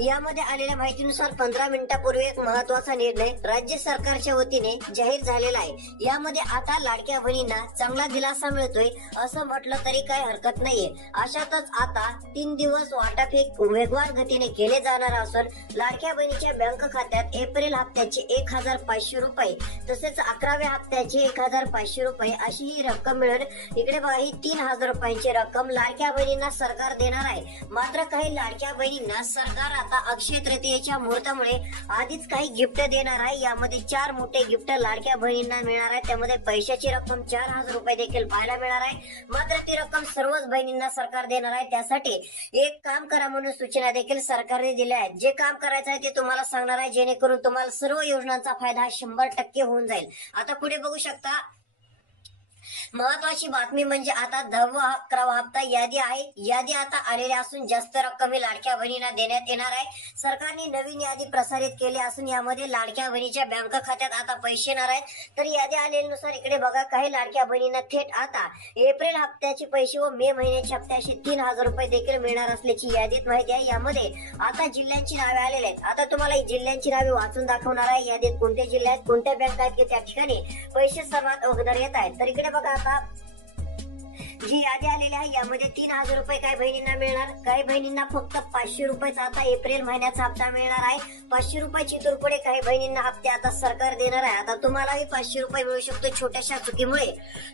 यामध्ये आलेल्या माहितीनुसार 15 मिनिटांपूर्वी एक महत्वाचा निर्णय राज्य सरकारच्या वतीने जाहीर झालेला आहे। यामध्ये आता लाडक्या बहिणींना चांगला दिलासा मिळतोय असं म्हटलं तरी काही हरकत नाहीये। अशातच आता 3 दिवस वाटप हे वेगवान गतीने केले जाणार असून लाडक्या बहिणीच्या बँक खात्यात एप्रिल हप्त्याचे 1500 रुपये तसेच 11व्या हप्त्याचे 1500 रुपये अशी ही रक्कम मिळून इकडे बघा ही 3000 रुपयांची रक्कम लाडक्या बहिणींना सरकार देणार आहे। मात्र काही लाडक्या बहिणींना सरकार आता अक्षय तृतीयेच्या मुहूर्तामुळे आधीच काही गिफ्ट देणार आहे। यामध्ये 4 मोठे गिफ्ट लाडक्या बहिणींना मिळणार आहे। त्यामध्ये पैशाची रक्कम 4000 रुपये देखील पाहायला मिळणार आहे। मात्र ती रक्कम सर्वच बहिणींना सरकार देणार आहे। त्यासाठी एक काम करा म्हणून सूचना देखील सरकारने दिल्या आहेत। जे काम करायचं आहे ते तुम्हाला सांगणार आहे, जेणेकरून तुम्हाला सर्व योजनांचा फायदा 100% होऊन जाईल। आता पुढे बघू शकता, महत्वाची बातमी म्हणजे आता 10वा 11वा हप्ता यादी आहे। यादी आता आलेली असून जास्त रक्कम लाडक्या बहिणींना देण्यात येणार आहे। सरकारने नवीन यादी प्रसारित केली असून यामध्ये लाडक्या बहिणीच्या बँक खात्यात आता पैसे येणार आहेत। तर यादी आलेल्यानुसार इकडे बघा, काही लाडक्या बहिणींना थेट आता एप्रिल हप्त्याचे पैसे व मे महिन्याच्या हप्त्याचे 3000 रुपये देखील मिळणार असल्याची यादीत माहिती आहे। यामध्ये आता जिल्ह्यांची नावे आलेली आहेत। आता तुम्हाला जिल्ह्यांची नावे वाचून दाखवणार आहे। यादीत कोणते जिल्हे आहेत, कोणत्या बँक आहेत की त्या ठिकाणी पैसे सर्वात अगोदर येत आहेत। तर इकडे बघा, आता जी यादी आलेली आहे यामध्ये 3000 रुपये काही बहिणींना मिळणार, काही बहिणींना फक्त 500 रुपयेचा आता एप्रिल महिन्याचा हप्ता मिळणार आहे। 500 रुपयाची तुरपुडे काही बहिणींना हप्ते आता सरकार देणार आहे। आता तुम्हालाही 500 रुपये मिळू शकतो। छोट्याशा चुकीमुळे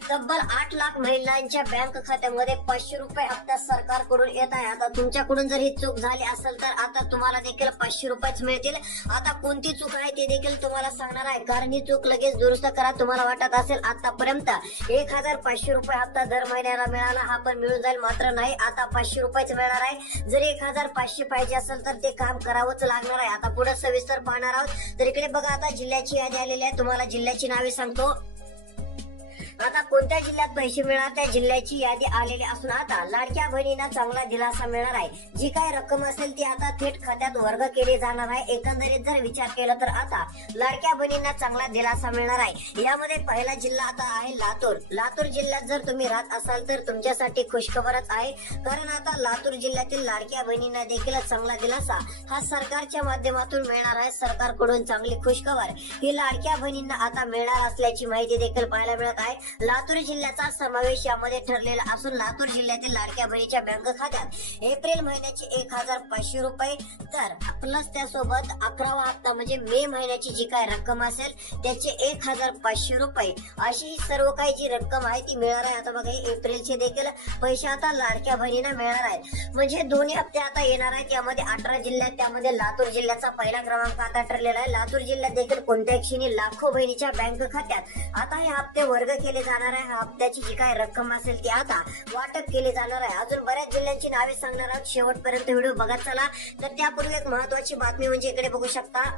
तब्बल 8 लाख महिलांच्या बँक खात्यामध्ये 500 रुपये हप्ता सरकारकडून येत आहे। आता तुमच्याकडून जर ही चूक झाली असेल तर आता तुम्हाला देखील 500 रुपयेच मिळतील। आता कोणती चूक आहे ते देखील तुम्हाला सांगणार आहे, कारण ही चूक लगेच दुरुस्त करा। तुम्हाला वाटत असेल आतापर्यंत 1500 रुपये हप्ता दर महिन्याला मिळाला, हा पण मिळून जाईल, मात्र नाही, आता 500 रुपयेच मिळणार आहे। जर 1500 पाहिजे असेल तर ते काम करावंच लागणार आहे। आता पुढे सविस्तर पाहणार आहोत। तर इकडे बघा, आता जिल्ह्याची यादी आलेली आहे। तुम्हाला जिल्ह्याची नावे सांगतो। आता कोणत्या जिल्ह्यात पैसे मिळणार त्या जिल्ह्याची यादी आलेली असून आता लाडक्या बहिणींना चांगला दिलासा मिळणार आहे। जी काही रक्कम असेल ती आता थेट खात्यात वर्ग केली जाणार आहे। एकंदरीत जर विचार केला तर आता लाडक्या बहिणींना चांगला दिलासा मिळणार आहे। यामध्ये पहिला जिल्हा आता आहे लातूर। लातूर जिल्ह्यात जर तुम्ही राहत असाल तर तुमच्यासाठी खुशखबरच आहे, कारण आता लातूर जिल्ह्यातील लाडक्या बहिणींना देखील चांगला दिलासा हा सरकारच्या माध्यमातून मिळणार आहे। सरकारकडून चांगली खुशखबर ही लाडक्या बहिणींना आता मिळणार असल्याची माहिती देखील पाहायला मिळत आहे। लातूर जिल्ह्याचा समावेश यामध्ये ठरलेला असून लातूर जिल्ह्यातील लाडक्या बहिणीच्या बँक खात्यात एप्रिल महिन्याचे 1500 रुपये तर प्लस त्यासोबत 11वा हप्ता म्हणजे मे महिन्याची जी काय रक्कम असेल त्याचे 1500 रुपये अशी सर्व काही जी रक्कम आहे ती मिळणार आहे। आता बघा, एप्रिलचे देखील पैसे आता लाडक्या बहिणींना मिळणार आहेत। म्हणजे दोन्ही हप्ते आता येणार आहेत। यामध्ये 18 जिल्ह्यात, त्यामध्ये लातूर जिल्ह्याचा पहिला क्रमांक आता ठरलेला आहे। लातूर जिल्ह्यात देखील कोणत्या क्षणी लाखो बहिणीच्या बँक खात्यात आता हे हप्ते वर्ग केले जाणार आहे। हप्त्याची जी काय रक्कम असेल ती आता वाटप केली जाणार आहे। अजून बऱ्याच जिल्ह्यांची नावे सांगणार आहोत, शेवटपर्यंत व्हिडिओ बघत चला। तर त्यापूर्वी एक महत्वाची बातमी म्हणजे इकडे बघू शकता,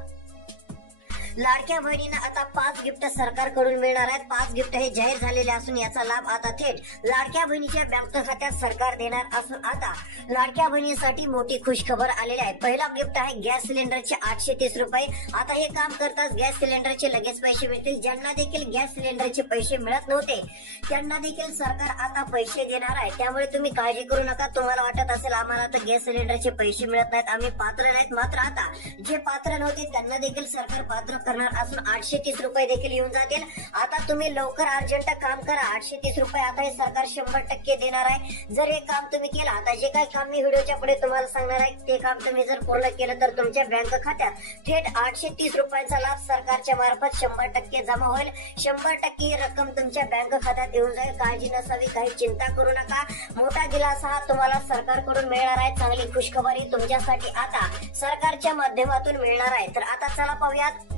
लाडक्या बहिणींना आता 5 गिफ्ट सरकारकडून मिळणार आहेत। 5 गिफ्ट हे जाहीर झालेले असून याचा लाभ आता थेट लाडक्या बहिणीच्या बँक खात्यात सरकार देणार असून आता लाडक्या बहिणीसाठी मोठी खुशखबर आलेली आहे। पहिला गिफ्ट आहे गॅस सिलेंडरचे 830 रुपये। आता हे काम करताच गॅस सिलेंडरचे लगेच पैसे मिळतील। ज्यांना देखील गॅस सिलेंडरचे पैसे मिळत नव्हते त्यांना देखील सरकार आता पैसे देणार आहे। त्यामुळे तुम्ही काळजी करू नका। तुम्हाला वाटत असेल आम्हाला तर गॅस सिलेंडरचे पैसे मिळत नाहीत, आम्ही पात्र नाहीत, मात्र आता जे पात्र नव्हते त्यांना देखील सरकार पात्र करणार असून 830 रुपये देखील येऊन जातील। आता तुम्ही लवकर अर्जंट काम करा। 830 रुपये आता हे सरकार 100% देणार आहे। जर हे काम तुम्ही केलं, आता जे काही काम मी व्हिडिओच्या पुढे तुम्हाला सांगणार आहे ते काम तुम्ही जर पूर्ण केलं तर तुमच्या बँक खात्यात थेट 830 रुपयांचा लाभ सरकारच्या मार्फत 100% जमा होईल। 100% ही रक्कम तुमच्या बँक खात्यात येऊन जाईल। काळजी नसावी, काही चिंता करू नका। मोठा दिलासा हा तुम्हाला सरकारकडून मिळणार आहे। चांगली खुशखबरी तुमच्यासाठी आता सरकारच्या माध्यमातून मिळणार आहे। तर आता चला पाहूयात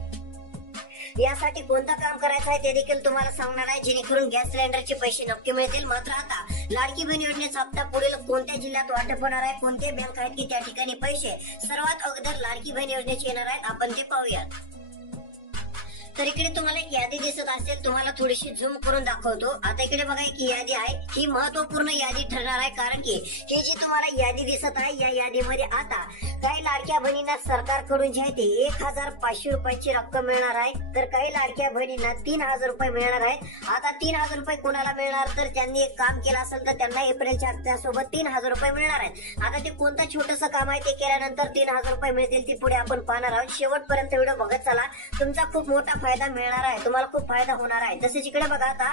यासाठी कोणतं काम करायचं आहे ते देखील तुम्हाला सांगणार आहे, जेणेकरून गॅस सिलेंडरचे पैसे नक्की मिळतील। मात्र आता लाडकी बहीण योजनेचा हप्ता पुढील कोणत्या जिल्ह्यात वाटप होणार आहे, कोणते बँक आहेत की त्या ठिकाणी पैसे सर्वात अगोदर लाडकी बहीण योजनेचे येणार आहेत, आपण ते पाहूयात। तर इकडे तुम्हाला एक यादी दिसत असेल, तुम्हाला थोडीशी झूम करून दाखवतो। आता इकडे बघा एक यादी आहे, ही महत्वपूर्ण यादी ठरणार आहे, कारण की हे जी तुम्हाला यादी दिसत आहे या यादीमध्ये आता काही लाडक्या बहिणींना सरकारकडून जे आहे ते 1500 रुपयाची रक्कम मिळणार आहे, तर काही लाडक्या बहिणींना 3000 रुपये मिळणार आहेत. आता 3000 रुपये कोणाला मिळणार, तर त्यांनी एक काम केलं असेल तर त्यांना एप्रिलच्या हप्त्यासोबत 3000 रुपये मिळणार आहेत. आता ते कोणतं छोटंसं काम आहे ते केल्यानंतर 3000 रुपये मिळतील ते पुढे आपण पाहणार आहोत. शेवटपर्यंत व्हिडिओ बघत चला, तुमचा खूप मोठा फायदा मिळणार आहे, तुम्हाला खूप फायदा होणार आहे. तसेच इकडे बघा, आता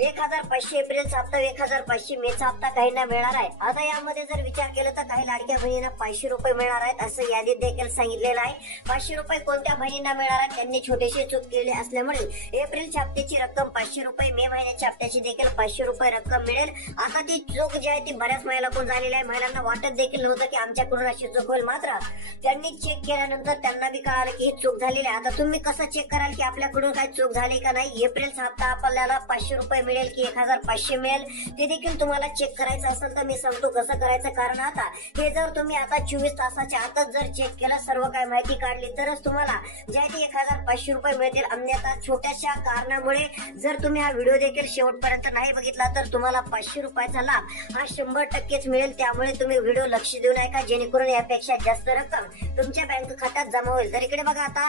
1500 एप्रिलचा हप्ता, 1500 मेचा हप्ता काहींना मिळणार आहे. आता यामध्ये जर विचार केला तर काही लाडक्या बहिणींना 500 रुपये मिळणार आहेत असं यादीत देखील सांगितलेलं आहे. 500 रुपये कोणत्या बहिणींना मिळणार आहेत, त्यांनी छोटीशी चूक केली असल्यामुळे एप्रिलच्या हप्त्याची रक्कम 500 रुपये, मे महिन्याच्या हप्त्याची देखील 500 रुपये रक्कम मिळेल. आता ती चूक जी आहे ती बऱ्याच महिलांकडून झालेली आहे. महिलांना वाटत देखील नव्हतं की आमच्याकडून अशी चूक होईल, मात्र त्यांनी चेक केल्यानंतर त्यांना बी कळालं की ही चूक झालेली आहे. आता तुम्ही कसं चेक कराल की आपल्याकडून काही चूक झाली का नाही, एप्रिलचा हप्ता आपल्याला 500 रुपये मिळेल की 1500 मिळेल ते देखील तुम्हाला चेक करायचं असेल तर मी सांगतो कसं करायचं. कारण आता हे जर तुम्ही आता 24 तासाच्या आतच जर चेक केलं, सर्व काही माहिती काढली, तरच तुम्हाला जे आहे ते 1500 रुपये मिळतील. अन्यथा छोट्याशा कारणामुळे जर तुम्ही हा व्हिडिओ देखील शेवटपर्यंत नाही बघितला तर तुम्हाला 500 रुपयाचा लाभ हा 100%च मिळेल. त्यामुळे तुम्ही व्हिडिओ लक्ष देऊ नका, जेणेकरून यापेक्षा जास्त रक्कम तुमच्या बँक खात्यात जमा होईल. तर इकडे बघा, आता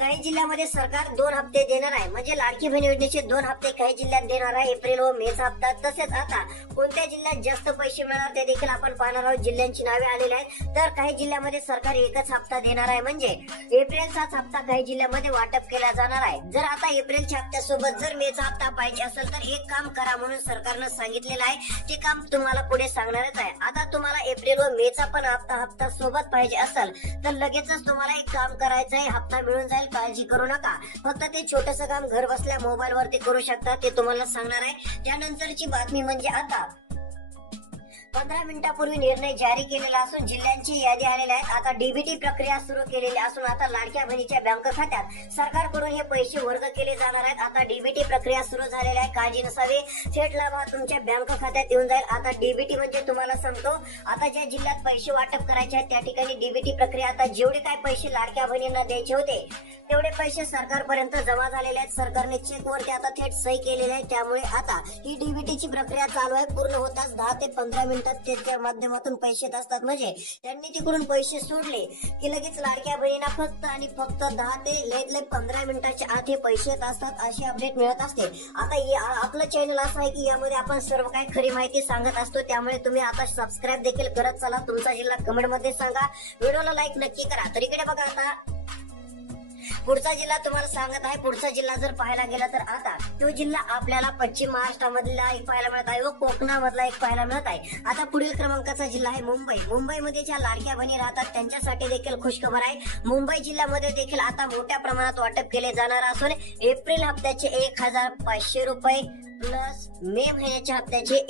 काही जिल्ह्यामध्ये सरकार 2 हप्ते देणार आहे, म्हणजे लाडकी बहीण योजनेचे 2 हप्ते काही जिल्ह्यात देणार आहे, एप्रिल व मेचा हप्ता. तसेच आता कोणत्या जिल्ह्यात जास्त पैसे मिळणार ते देखील आपण पाहणार आहोत. जिल्ह्यांची नावे आलेली आहेत, तर काही जिल्ह्यामध्ये सरकार एकच हप्ता देणार आहे, म्हणजे एप्रिलचाच हप्ता काही जिल्ह्यामध्ये वाटप केला जाणार आहे. जर आता एप्रिलच्या हप्त्यासोबत जर मेचा हप्ता पाहिजे असेल तर एक काम करा म्हणून सरकारनं सांगितलेलं आहे, ते काम तुम्हाला पुढे सांगणारच आहे. आता तुम्हाला एप्रिल व मेचा पण हप्ता सोबत पाहिजे असेल तर लगेचच तुम्हाला एक काम करायचं आहे, हप्ता मिळून जाईल, काळजी करू नका. फक्त ते छोटंसं काम घर बसल्या मोबाईल वरती करू शकता, ते तुम्हाला सांगणार आहे. त्यानंतरची बातमी म्हणजे आता 15 मिनिटांपूर्वी निर्णय जारी केलेला असून जिल्ह्यांची यादी आलेली आहे. आता डीबीटी प्रक्रिया सुरू केलेली असून आता लाडक्या बहिणीच्या बँक खात्यात सरकारकडून हे पैसे वर्ग केले जाणार आहेत. आता डीबीटी प्रक्रिया सुरू झालेली आहे, काळजी नसावी, थेट लाभ तुमच्या बँक खात्यात येऊन जाईल. आता डीबीटी म्हणजे तुम्हाला सांगतो, आता ज्या जिल्ह्यात पैसे वाटप करायचे आहेत त्या ठिकाणी डीबीटी प्रक्रिया, आता जेवढे काय पैसे लाडक्या बहिणींना द्यायचे होते तेवढे पैसे सरकारपर्यंत जमा झालेले आहेत. सरकारने चेक वरती आता थेट सही केलेली आहे. त्यामुळे आता ही डीबीटीची प्रक्रिया चालू आहे. पूर्ण होताच 10 ते 15 मिनिटात त्याच्या माध्यमातून पैसे येत असतात, म्हणजे त्यांनी तिकडून पैसे सोडले की लगेच लाडक्या बहिणींना फक्त आणि फक्त 10 ते लय 15 मिनिटाच्या आत हे पैसे येत असतात, अशी अपडेट मिळत असते. आता आपलं चॅनल असं आहे की यामध्ये आपण सर्व काही खरी माहिती सांगत असतो, त्यामुळे तुम्ही आता सबस्क्राईब देखील करत चला. तुमचा जिल्हा कमेंट मध्ये सांगा, व्हिडिओला लाईक नक्की करा. तर इकडे बघा, आता पुढचा जिल्हा तुम्हाला सांगत आहे. पुढचा जिल्हा जर पाहायला गेला तर आता तो जिल्हा आपल्याला पश्चिम महाराष्ट्रामधला एक पाहायला मिळत आहे व कोकणामधला एक पाहायला मिळत आहे. आता पुढील क्रमांकाचा जिल्हा आहे मुंबई. मुंबईमध्ये ज्या लाडक्या बहिणी राहतात त्यांच्यासाठी देखील खुशखबर आहे. मुंबई जिल्ह्यामध्ये देखील आता मोठ्या प्रमाणात वाटप केले जाणार असून एप्रिल हप्त्याचे 1500 रुपये प्लस मे महिन्याच्या हप्त्याचे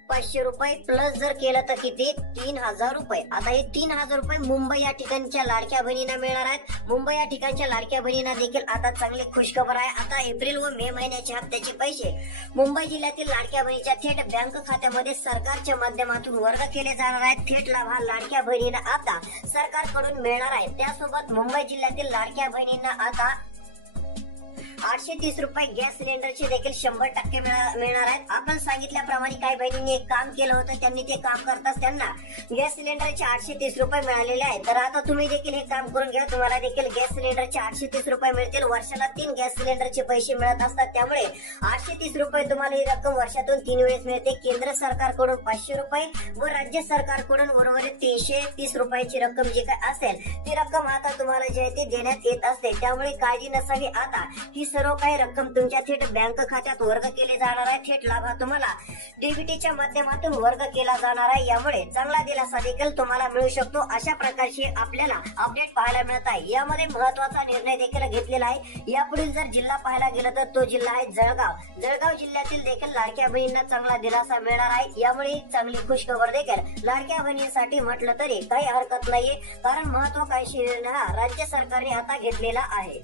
1500 रुपये प्लस जर केलं तर किती 3000 रुपये. आता हे 3000 रुपये मुंबई या ठिकाणच्या लाडक्या बहिणींना मिळणार आहेत. मुंबई या ठिकाणच्या लाडक्या बहिणींना देखील आता चांगली खुशखबर आहे. आता एप्रिल व मे महिन्याच्या हप्त्याचे पैसे मुंबई जिल्ह्यातील लाडक्या बहिणीच्या थेट बँक खात्यामध्ये सरकारच्या माध्यमातून वर्ग केले जाणार आहेत. थेट लाभ हा लाडक्या बहिणींना आता सरकारकडून मिळणार आहे. त्यासोबत मुंबई जिल्ह्यातील लाडक्या बहिणींना आता 830 रुपये गॅस सिलेंडरचे देखील 100% मिळणार आहेत. आपण सांगितल्याप्रमाणे काही बहिणींनी एक काम केलं होतं, त्यांनी ते काम करताच त्यांना गॅस सिलेंडरचे 830 रुपये मिळालेले आहेत. तर आता तुम्ही देखील हे काम करून घ्या, तुम्हाला देखील गॅस सिलेंडरचे 830 रुपये मिळतील. वर्षाला 3 गॅस सिलेंडरचे पैसे मिळत असतात, त्यामुळे 830 रुपये तुम्हाला ही रक्कम वर्षातून 3 वेळेस मिळते. केंद्र सरकारकडून 500 रुपये व राज्य सरकारकडून उर्वरित 330 रुपयाची रक्कम जी काय असेल ती रक्कम आता तुम्हाला जे आहे ते देण्यात येत असते. त्यामुळे काळजी नसावी. आता ही सर्व काही रक्कम तुमच्या थेट बँक खात्यात वर्ग केले जाणार आहे. थेट लाभ हा तुम्हाला डीबीटीच्या माध्यमातून वर्ग केला जाणार आहे. यामुळे चांगला दिलासा देखील तुम्हाला मिळू शकतो. अशा प्रकारची आपल्याला अपडेट पाहायला मिळत आहे. यामध्ये महत्वाचा निर्णय देखील घेतलेला आहे. यापुढील जर जिल्हा पाहायला गेला तर तो जिल्हा आहे जळगाव. जळगाव जिल्ह्यातील देखील लाडक्या बहिणींना चांगला दिलासा मिळणार आहे. यामुळे चांगली खुशखबर देखील लाडक्या बहिणींसाठी म्हटलं तरी काही हरकत नाहीये, कारण महत्वाकांक्षी निर्णय हा राज्य सरकारने आता घेतलेला आहे.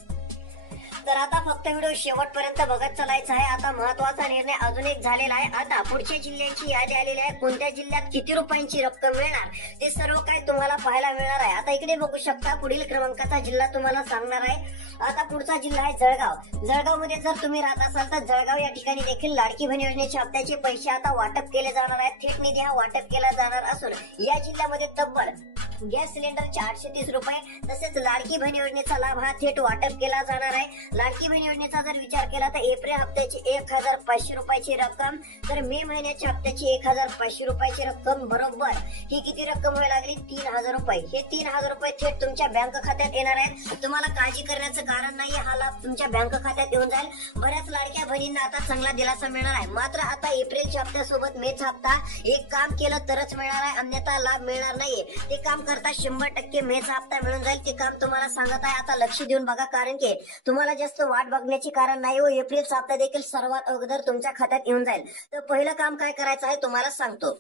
तर आता फक्त व्हिडिओ शेवटपर्यंत बघत चालायचा आहे. आता महत्वाचा निर्णय अजून एक झालेला आहे. आता पुढच्या जिल्ह्यांची यादी आलेली आहे. कोणत्या जिल्ह्यात किती रुपयांची रक्कम मिळणार ते सर्व काही तुम्हाला पाहायला मिळणार आहे. आता इकडे बघू शकता पुढील क्रमांकाचा जिल्हा तुम्हाला सांगणार आहे. आता पुढचा जिल्हा आहे जळगाव. जळगाव मध्ये जर तुम्ही राहत असाल तर जळगाव या ठिकाणी देखील लाडकी बहीण योजनेच्या हप्त्याचे पैसे आता वाटप केले जाणार आहेत. थेट निधी हा वाटप केला जाणार असून या जिल्ह्यामध्ये तब्बल गॅस सिलेंडरचे 830 रुपये तसेच लाडकी बहीण योजनेचा लाभ हा थेट वाटप केला जाणार आहे. लाडकी बहीण योजनेचा जर विचार केला तर एप्रिल हप्त्याची 1500 रुपयाची रक्कम तर मे महिन्याच्या हप्त्याची 1500 रुपयाची रक्कम बरोबर ही किती रक्कम व्हायला लागली 3000 रुपये. हे 3000 रुपये थेट तुमच्या बँक खात्यात येणार आहेत. तुम्हाला काळजी करण्याचं कारण नाही. हा लाभ तुमच्या बँक खात्यात येऊन जाईल. बऱ्याच लाडक्या बहिणींना आता चांगला दिलासा मिळणार आहे. मात्र आता एप्रिलच्या हप्त्यासोबत मेचा हप्ता एक काम केलं तरच मिळणार आहे अन्यथा लाभ मिळणार नाहीये. ते काम करता 100% मेचा हप्ता मिळून जाईल. ते काम तुम्हाला सांगत आहे. आता लक्ष देऊन बघा कारण की तुम्हाला जास्त वाट बघण्याची कारण नाही व एप्रिलचा हप्ता देखील सर्वात अगोदर तुमच्या खात्यात येऊन जाईल. तर पहिलं काम काय करायचं आहे तुम्हाला सांगतो.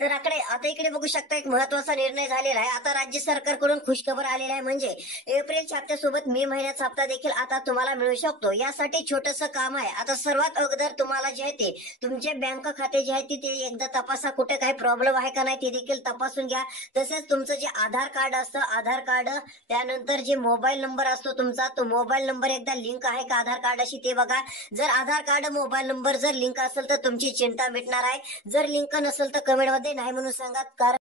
तर आता इकडे बघू शकता एक महत्वाचा निर्णय झालेला आहे. आता राज्य सरकारकडून खुशखबर आलेली आहे. म्हणजे एप्रिलच्या हप्त्यासोबत मे महिन्याचा हप्ता देखील आता तुम्हाला मिळू शकतो. यासाठी छोटस काम आहे. आता सर्वात अगोदर तुम्हाला जे आहे ते तुमचे बँक खाते जे आहे ते एकदा तपासा. कुठे काही प्रॉब्लेम आहे का नाही ते देखील तपासून घ्या. तसेच तुमचं जे आधार कार्ड असतं आधार कार्ड त्यानंतर जे मोबाईल नंबर असतो तुमचा तो मोबाईल नंबर एकदा लिंक आहे का आधार कार्डाशी ते बघा. जर आधार कार्ड मोबाईल नंबर जर लिंक असेल तर तुमची चिंता मिटणार आहे. जर लिंक नसेल तर कमेंट मध्ये नाही म्हणून सांगा कारण